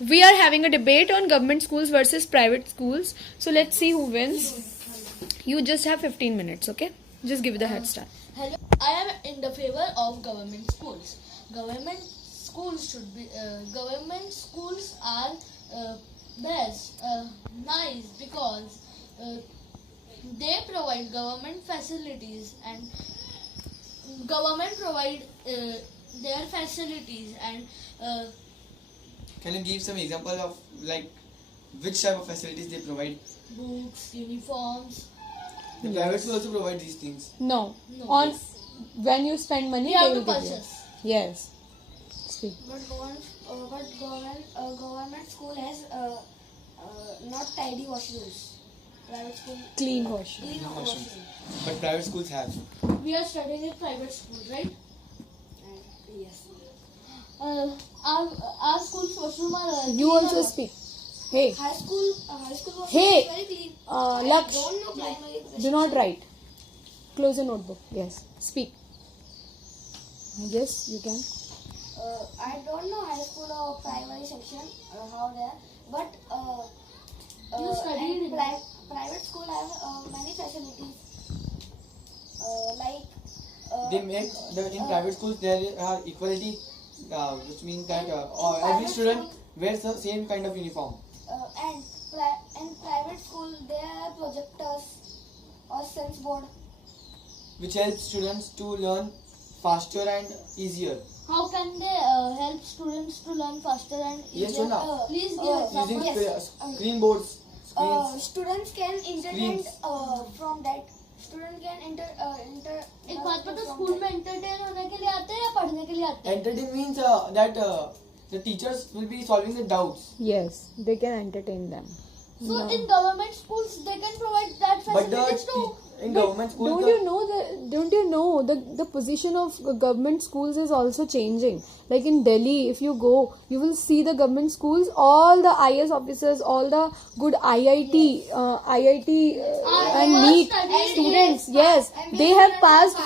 we are having a debate on government schools versus private schools. So let's see who wins. You just have 15 minutes, okay? Just give the head start. Hello, I am in the favor of government schools. Government schools are best, nice because they provide government facilities and government provide their facilities and Can you give some example of like which type of facilities they provide? books, uniforms. The private school also provide these things. No. No. On when you spend money, We they have will to give you. purchase. Yes. Speak. But government school has not tidy washrooms. Private school Clean washroom. clean No washroom. But private schools have. We are studying in private school, right? And yes. Our school's washroom are You clean also or not? speak. Hey. High school washroom Hey. is very clean. Laksh, Don't know primary. do not write. Close your notebook. Yes. Speak. Yes, you can. I don't know high school or primary section how they are, but You studied in private school have many facilities like They make in private schools there are equality, which means that every student wears the same kind of uniform. and in private school there are projectors or sense board. Which helps students to learn faster and easier. How can they help students to learn faster and Yes, easier? Shona. Please give Using example. yes. screen boards, screens. Students can entertain Screens. from that. Student can enter एक बात बता, from school that. में entertain होने के लिए आते हैं या पढ़ने के लिए आते हैं? Entertain means that the teachers will be solving the doubts. Yes, they can entertain them. So No. in government schools they can provide that But facilities too. in government schools, Don't you know the position of government schools is also changing. Like in Delhi, if you go, you will see the government schools. All the IS officers, all the good IIT and NEET students. Yes, they have passed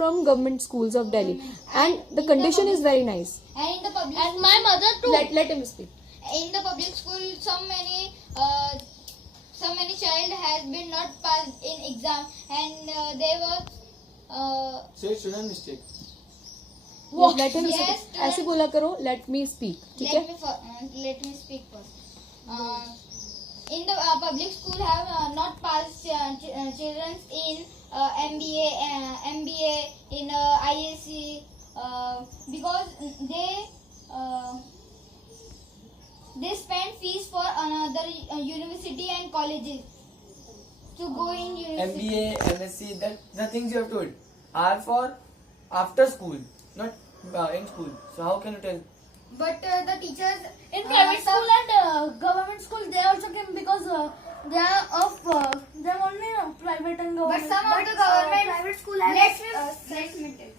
from government schools of Delhi, and the condition is very nice. And in the public And my mother too. Let him speak. in the public school, so many child has been not passed in exam, and they were say student mistake. Let him Yes, speak. ऐसे बोला करो. Let me speak. ठीक है? let me speak first. In the public school have not passed children in MBA in ISC because they spend fees for another university and colleges to go in university. MBA, MSc, that the things you have told are for after school, not in school. So how can you tell? But the teachers In private school and government school they also can because they are of they are only private and government. But some of the government private school has let me tell.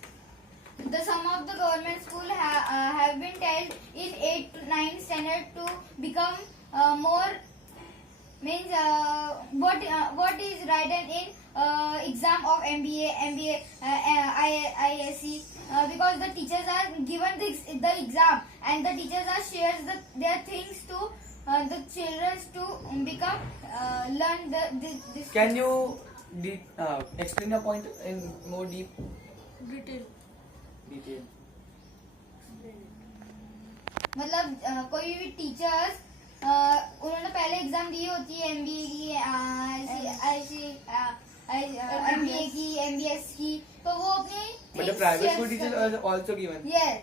Some of the government school have been told in 8 to 9 standard to become more means what is written in exam of MBA, ISC because the teachers are given the exam and the teachers are shares their things to the children to become learn this. Can you explain the point in more Detail. detail? मतलब कोई भी teachers उन्होंने पहले exam दी होती है MBA की MBA की MBS की तो वो अपने But the private school teachers are also given. yes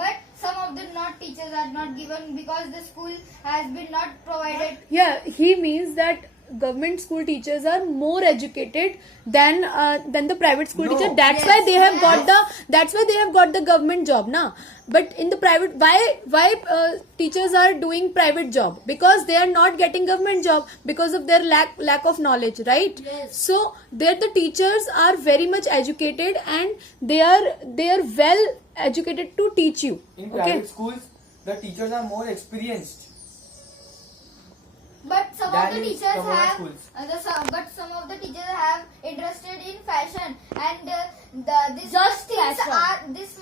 but some of the not teachers are not given because the school has been not provided. Yeah, he means that government school teachers are more educated than the private school No. teacher. That's why they have got the government job, na. But in the private, why teachers are doing private job? Because they are not getting government job because of their lack of knowledge, right? Yes. So there the teachers are very much educated and they are well educated to teach you. In Okay. private schools, the teachers are more experienced. But some That of the is teachers government have, schools. but some of the teachers have interested in fashion, and Just this fashion.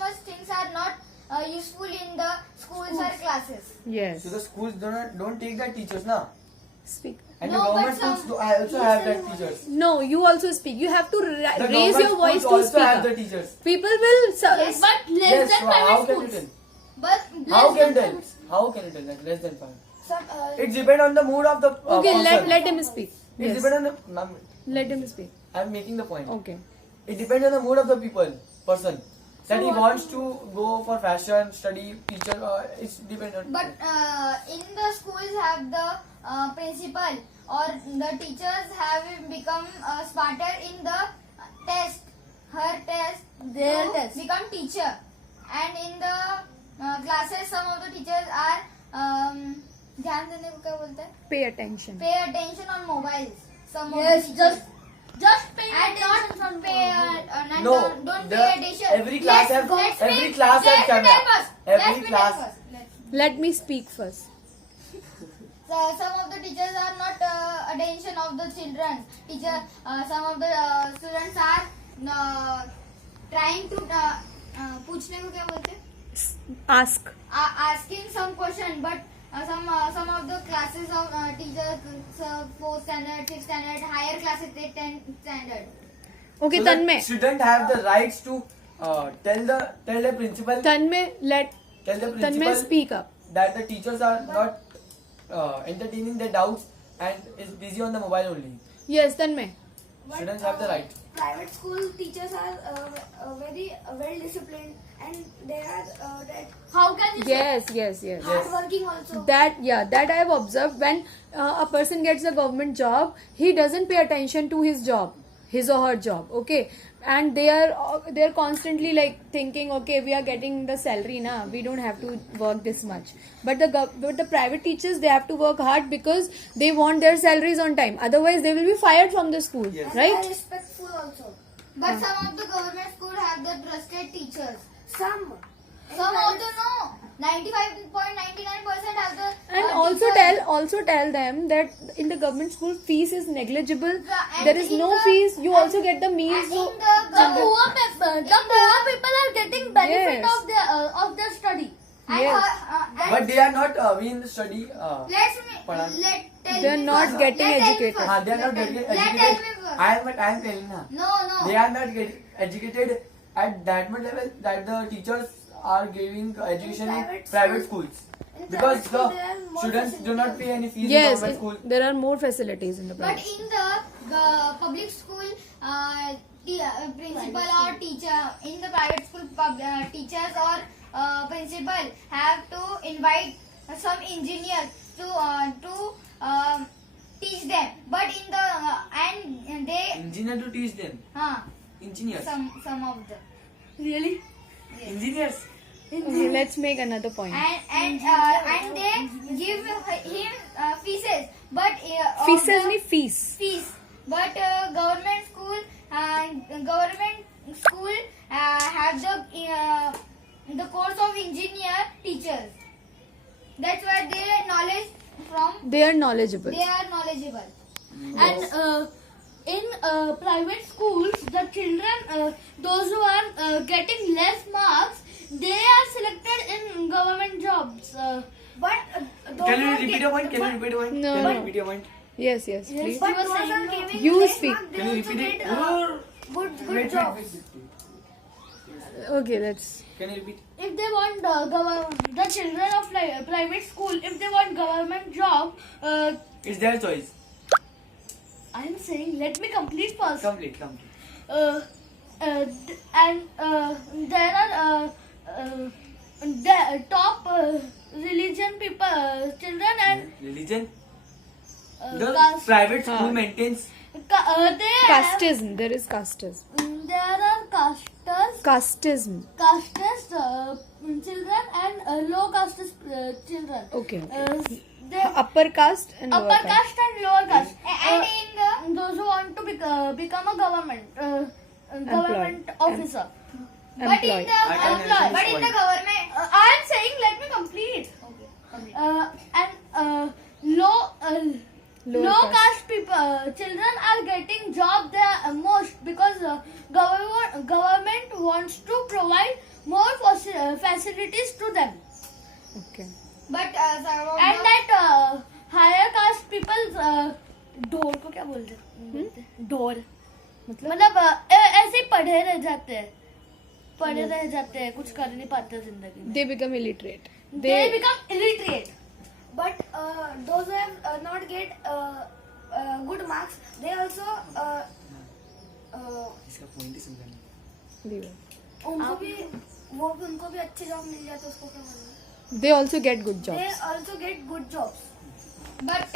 much things are not useful in the schools or classes. Yes. So the schools don't take that teachers now. Speak. And No, the government but schools also have that teachers. No, you also speak. You have to The raise government your voice schools to also speak have up. the teachers. People will. Yes, But less Yes, than how private can you schools. tell? But How Less can than tell? How can you tell that less than 5? Some It depends on the mood of the Okay, person. let him speak. It Yes. depends on the. Ma'am, Let him speak. I'm making the point. Okay. It depends on the mood of the person. That he wants to go for fashion, study, teacher. It's dependent. But in the schools have the principal or the teachers have become smarter in the test, her test, Their to test. become teacher. And in the classes, some of the teachers are ध्यान देने को क्या बोलते हैं? Pay attention. Pay attention on mobiles. Some of Yes, the teachers. just pay And attention not on pay, phone. No, don't the- pay attention. every class have- Let's every speak. class have Let me camera. tell first. Every Let me class- tell first. Let- Let me speak first. So, some of the teachers are not attention of the children. Some of the students are trying to पूछने को क्या बोलते हैं? Ask. Asking some question, but some of the classes of teachers 4th standard, 6th standard, higher classes take 10th standard. Okay, So the Tanmay. student have the rights to tell the principal Tanmay, let tell the Tanmay principal speak up. that the teachers are not entertaining their doubts and is busy on the mobile only. Yes, Tanmay. Students have the right. Private school teachers are very well disciplined and they are that How can you say? Yes. hardworking also. That I have observed. When a person gets a government job, he doesn't pay attention to his job, his or her job. Okay, and they are constantly like thinking, okay, we are getting the salary now, we don't have to work this much. But the private teachers, they have to work hard because they want their salaries on time. Otherwise, they will be fired from the school, Yes. They are right? respectful also. But some of the government school have the trusted teachers. Some. Some also no. 95.99% have the And also tell them that in the government school, fees is negligible. and There is in no the- fees. You also get the and meals. in So the The poor people are getting benefit Yes. of their study. and Yes. and But they are not we in the study. let tell They are me not first. getting Let tell me educated. first. They are not Let getting tell me educated. first. I am telling now. No. They are not getting educated at that much level that the teachers are giving education in private private school- schools. in Because private school the there are more students do not pay any fees in yes, government school. there are more facilities in the But private. in the public school, principal or teacher in the private school, teachers or principal have to invite some engineers to teach them. But in the and they Engineer to teach them. Engineers. some of the Really? Engineers. Okay, let's make another point. and they give him fees, but Fees of the- mean fees. fees. But government school have the course of engineer teachers. That's why They are knowledgeable. they are knowledgeable. And in private schools, the children, those who are getting less marks, they are selected in government jobs. But those Can you who repeat get- your point? Can you repeat your point? No, Can no. you repeat your point? Yes, please. But You were those saying are no. giving You less speak. mark, they Can you also repeat it? get good jobs. Okay, let's. Can you repeat? If they want the children of private school, if they want government job, It's their choice. I am saying, let me complete first. Complete. There are the top religion people, children and Religion. The caste. private school Huh. maintains. Casteism. There is casteism. There are castes, Casteism. children and low castes children. Okay. The Upper caste and lower upper caste. caste and lower caste. And in the Those who want to become a government officer. but in Employed. the I can understand but this in the point. government I am saying, let me complete. And low Lower caste people, children are getting job there most because government wants to provide more facilities to them. Okay. But some of And the that higher caste people door को क्या बोलते हैं? Door मतलब ऐसे ही पढ़े रह जाते हैं, कुछ कर नहीं पाते जिंदगी में. They become illiterate. They become illiterate. But those who have not get good marks, they also इसका पॉइंट ही समझा नहीं. Leave it. उनको भी अच्छी जॉब मिल जाए तो उसको क्या बोलना. They also get good They jobs. also get good jobs. but